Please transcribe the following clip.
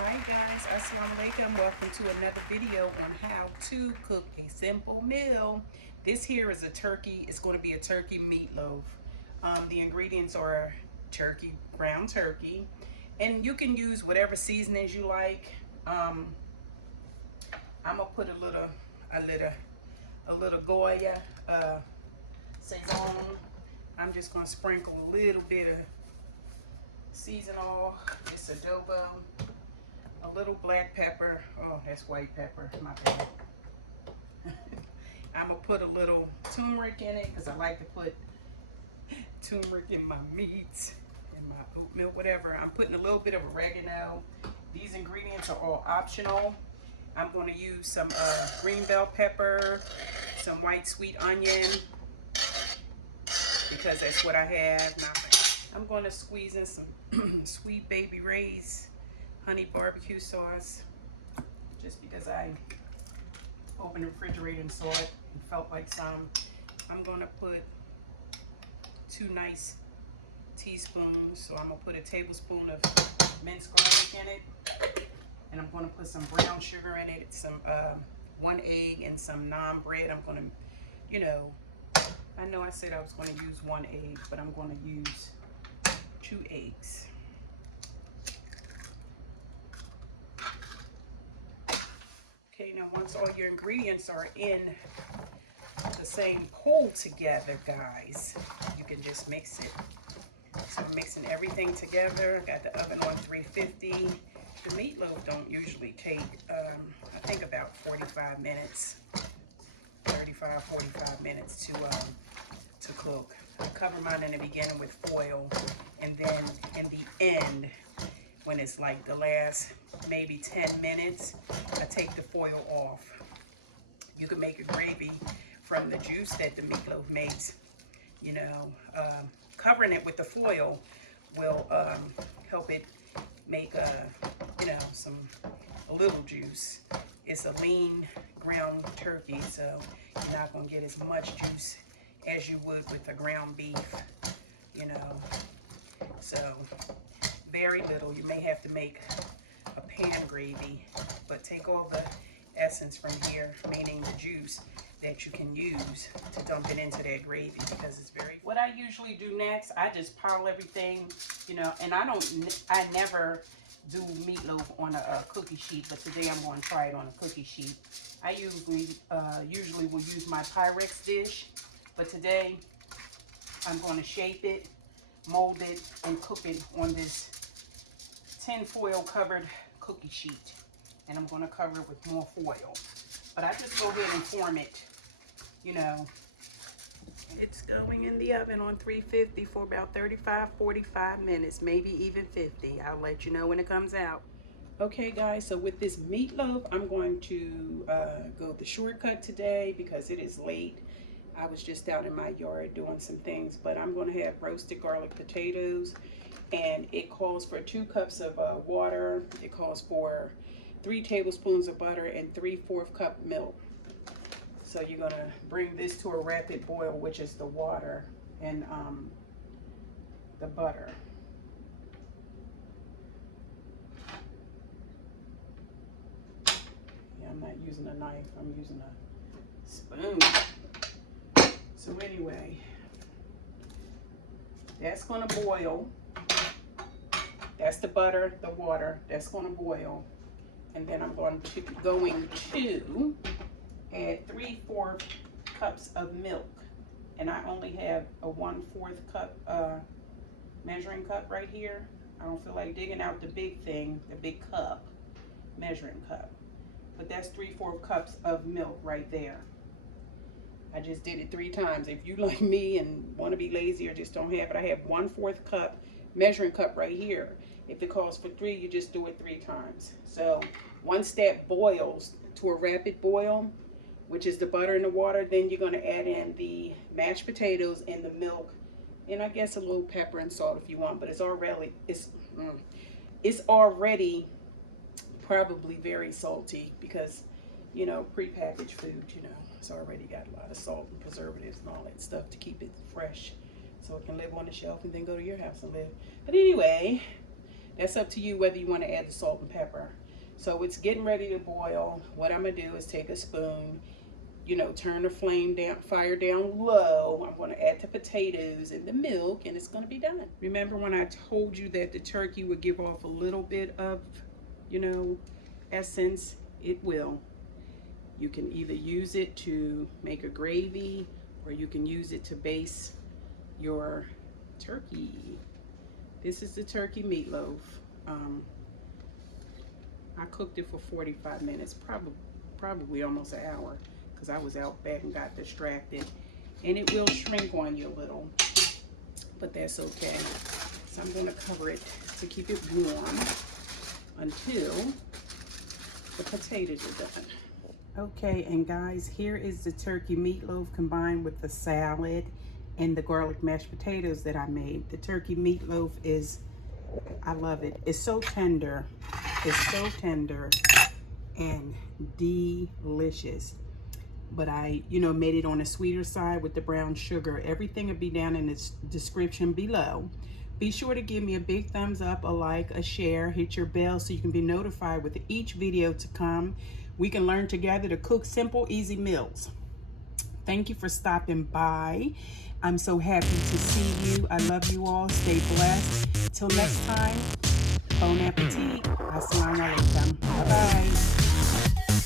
Hi guys, assalamu alaikum. Welcome to another video on how to cook a simple meal. This here is a turkey. It's going to be a turkey meatloaf. The ingredients are turkey, ground turkey, and you can use whatever seasonings you like. I'm gonna put a little Goya saison. I'm just gonna sprinkle a little bit of seasonal. It's adobo. A little black pepper. Oh, that's white pepper. My bad. I'm gonna put a little turmeric in it because I like to put turmeric in my meats and my oatmeal, whatever. I'm putting a little bit of oregano. These ingredients are all optional. I'm going to use some green bell pepper, some white sweet onion because that's what I have. Now I'm going to squeeze in some sweet baby Ray's honey barbecue sauce just because I opened the refrigerator and saw it and felt like some. I'm going to put 2 nice teaspoons. So I'm going to put a tablespoon of minced garlic in it. And I'm going to put some brown sugar in it, some 1 egg and some naan bread. I'm going to, I know I said I was going to use 1 egg, but I'm going to use 2 eggs. Okay, now once all your ingredients are in the same pool together, guys, you can just mix it. So I'm mixing everything together. Got the oven on 350. The meatloaf don't usually take, I think about 45 minutes, 35, 45 minutes to cook. I cover mine in the beginning with foil, and then in the end, when it's like the last maybe 10 minutes, I take the foil off. You can make a gravy from the juice that the meatloaf makes. Covering it with the foil will help it make a little juice. It's a lean ground turkey, so you're not gonna get as much juice as you would with a ground beef, So very little. You may have to make a pan gravy, but take all the essence from here, meaning the juice that you can use to dump it into that gravy because it's very. What I usually do next, I just pile everything, and I never do meatloaf on a cookie sheet, but today I'm going to try it on a cookie sheet. I usually will use my Pyrex dish, but today I'm going to shape it, mold it, and cook it on this tin foil covered cookie sheet. And I'm going to cover it with more foil. But I just go ahead and form it, It's going in the oven on 350 for about 35, 45 minutes, maybe even 50. I'll let you know when it comes out. Okay, guys, so with this meatloaf, I'm going to go the shortcut today because it is late. I was just out in my yard doing some things, but I'm going to have roasted garlic potatoes, and it calls for 2 cups of water. It calls for 3 tablespoons of butter and 3/4 cup milk. So you're going to bring this to a rapid boil, which is the water and the butter. Yeah, I'm not using a knife, I'm using a spoon. So anyway, that's going to boil. That's the butter, the water, that's going to boil. And then I'm going to add 3/4 cups of milk. And I only have a 1/4 cup measuring cup right here. I don't feel like digging out the big thing, the big cup, measuring cup. But that's 3/4 cups of milk right there. I just did it 3 times. If you like me and want to be lazy or just don't have it, I have 1/4 cup measuring cup right here. If it calls for 3, you just do it 3 times. So once that boils to a rapid boil, which is the butter and the water, then you're going to add in the mashed potatoes and the milk, and I guess a little pepper and salt if you want. But it's already probably very salty because prepackaged food, it's already got a lot of salt and preservatives and all that stuff to keep it fresh, so it can live on the shelf and then go to your house and live. But anyway, That's up to you whether you want to add the salt and pepper. So it's getting ready to boil. What I'm gonna do is take a spoon, you know, turn the flame down, fire down low. I'm gonna add the potatoes and the milk, and it's gonna be done. Remember when I told you that the turkey would give off a little bit of, you know, essence? It will. You can either use it to make a gravy, or you can use it to base your turkey. This is the turkey meatloaf. I cooked it for 45 minutes, probably almost an hour, because I was out back and got distracted. And it will shrink on you a little, but that's okay. So I'm gonna cover it to keep it warm until the potatoes are done. Okay, and guys, here is the turkey meatloaf combined with the salad and the garlic mashed potatoes that I made. The turkey meatloaf is, I love it. It's so tender. It's so tender and delicious. But I, you know, made it on the sweeter side with the brown sugar. Everything will be down in the description below. Be sure to give me a big thumbs up, a like, a share, hit your bell so you can be notified with each video to come. We can learn together to cook simple, easy meals. Thank you for stopping by. I'm so happy to see you. I love you all. Stay blessed. Till next time, bon appetit. Assalamu alaikum. Bye-bye.